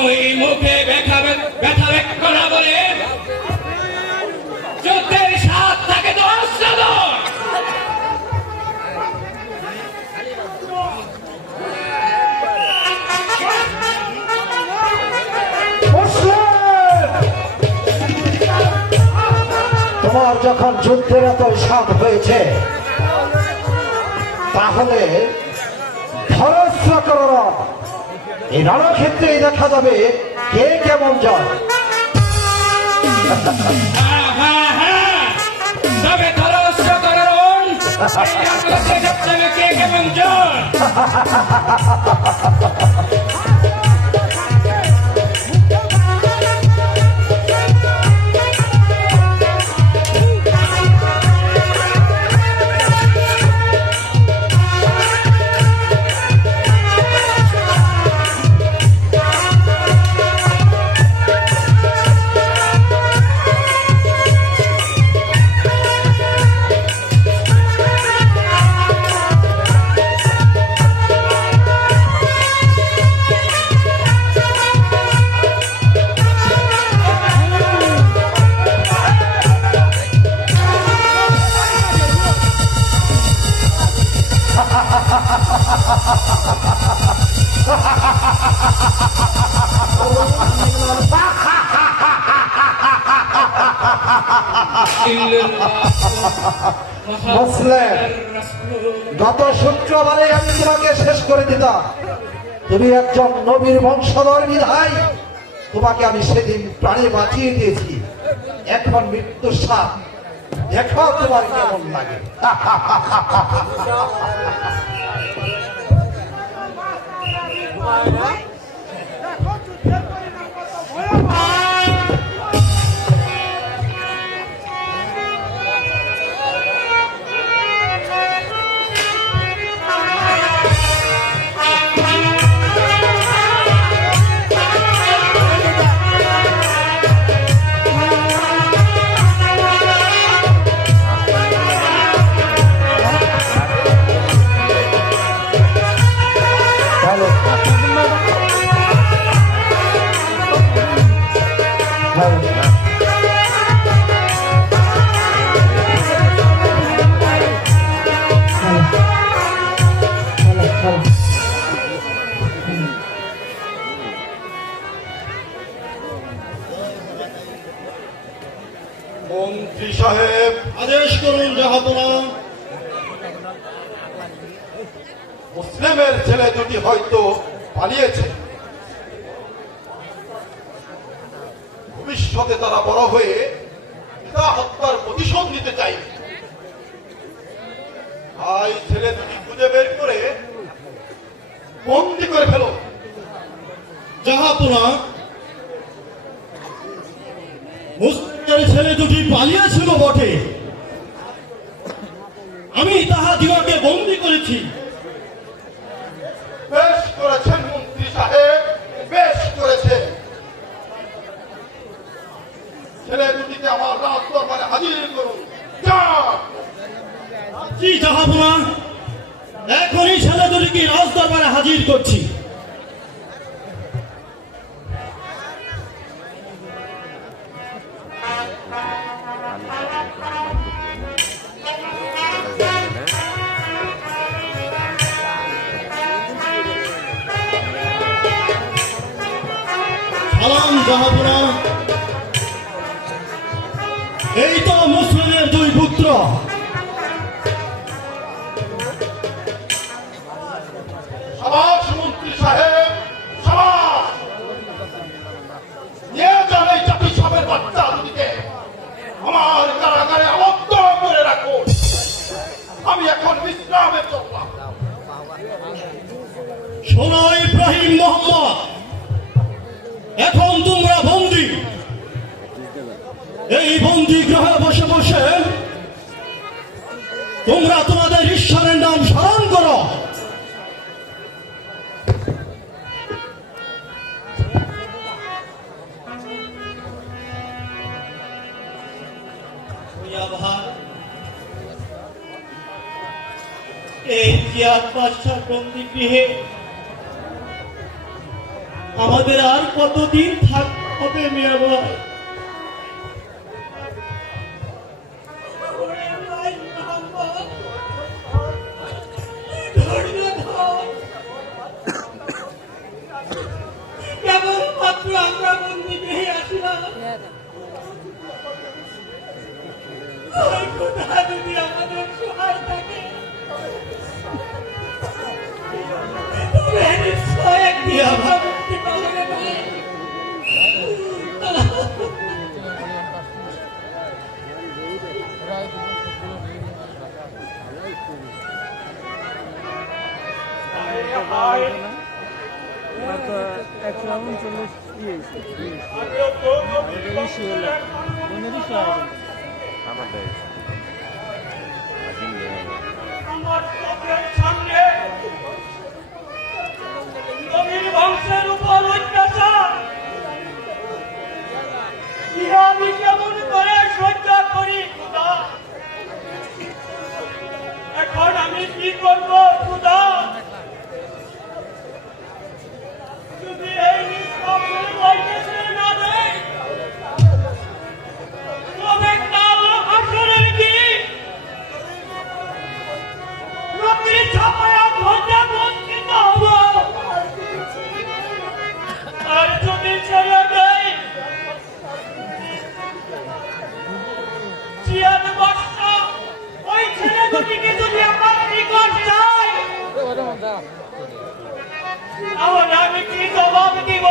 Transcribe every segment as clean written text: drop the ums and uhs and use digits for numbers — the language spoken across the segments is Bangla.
ওই মুখে ব্যথা ব্যথা করা বলে যুদ্ধের স্বাদ থাকে তো অস্বাদন। তোমার যখন যুদ্ধের এত স্বাদ হয়েছে তাহলে ধরস্বকরণ এই রণক্ষেত্রেই দেখা যাবে কে কেমন জয়। তবে ধরস্বকরণ কে কেমন জয়। মুসলিম, গত শুক্রবারে আমি তোমাকে শেষ করে দিতাম। তুমি একজন নবীর বংশধর বিধায় তোমাকে আমি সেদিন প্রাণে বাঁচিয়ে দিয়েছি। এখন মৃত্যুর স্বাদ দেখো তোমার কেমন লাগে। মন্ত্রী সাহেব, আদেশ করুন জাহাপনা। মুসলিমের ছেলে দুটি হয়তো পালিয়েছে। ভবিষ্যতে তারা বড় হয়ে পিতা হত্যার প্রতিশোধ নিতে চাইবে। ভাই ছেলে দুটি খুঁজে বের করে বন্দি করে ফেলো। জাহাপনা, মুসলিমের ছেলে দুটি পালিয়েছিল বটে, আমি তাহাদিগকে বন্দী করেছি। বেশ করেছেন মন্ত্রী সাহেব, বেশ করেছেন। ছেলে দুটিকে আমার রাজ দরবারে হাজির করুন। জি জাহাপনা, এখনই ছেলে দুটিকে রাজ দরবারে হাজির করছি। সালাম জাহাপনা। এই তো মুসলিমের দুই পুত্র। সাবাস মন্ত্রী সাহেব, সাবাস। নিয়ে যান এই জাতি সাপের বাচ্চা দুটিকে আমার কারাগারে আবদ্ধ করে রাখুন। আমি এখন বিশ্রামে চললাম। শোনো ইব্রাহিম মোহাম্মদ, এখন তোমরা বন্দী। এই বন্দী গ্রহে বসে বসে তোমরা তোমাদের ঈশ্বরের নাম স্মরণ করো। এই জিয়াদ বাদশার বন্দী গৃহে আমাদের আর কতদিন থাকতে হবে মিয়া ভাই? কেবলমাত্র আমরা বন্দি হয়ে আসিলাম, খোদা যদি আমাদের সহায় থাকে তবে নিশ্চয় একদিন আমরা মুক্তি পাবো রে ভাই। আমার চোখের সামনে নবীর বংশের উপর অত্যাচার ইহা আমি কেমন করে সহ্য করি খোদা? এখন আমি কি করব খোদা? যদি এই নিষ্পাপের বয়সে ছেড়ে না দেয় তবে কাল হাসরের দিন নবীর ছায়া ধরে বঞ্চিত হব। আর যদি ছেড়ে দেয় জিয়াদ বাদশা ওই ছেলে দুটিকে যদি আমার নিকট যায় তাহলে আমি কি জবাব দিব?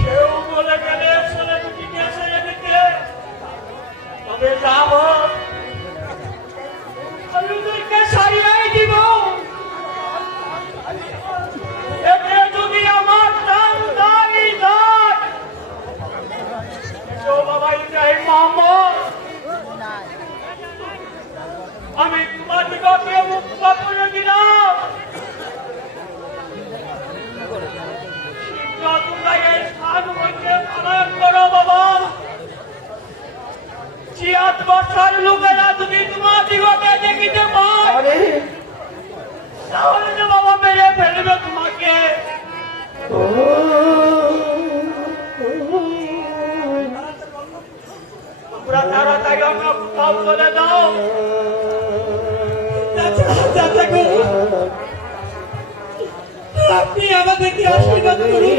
কেউ বলে গেলে ছেলে দুটিকে ছেড়ে দিতে, তবে যাব আমি ওদেরকে সারিয়াই দিব। এতে যদি আমার দাম দামি দাম বাবা ইব্রাহিম মোহাম্মদ, আমি তোমাদিগকে মুক্ত করে দিলাম। জিয়াদ বাদশার লোকেরা যদি তোমাদিগকে দেখিতে পায় তাহলে তো বাবা মেরে ফেলবে তোমাকে। তোমরা তাড়াতাড়ি আমরা কোথাও চলে যাও। আপনি আমাদেরকে আশীর্বাদ করুন,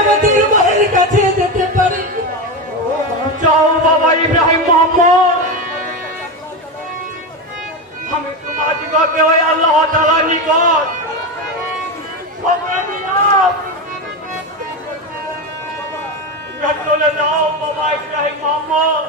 আমাদের মায়ের কাছে যেতে পারি। যাও বাবা ইব্রাহিম মোহাম্মদ, আমি তোমাদিগকে ওই আল্লাহ তাআলার নিকট খবর দিলাম। চলে যাও বাবা ইব্রাহিম মোহাম্মদ।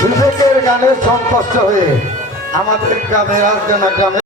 বিবেকের গানে সন্তুষ্ট হয়ে আমাদের গ্রামের আর গ্রামে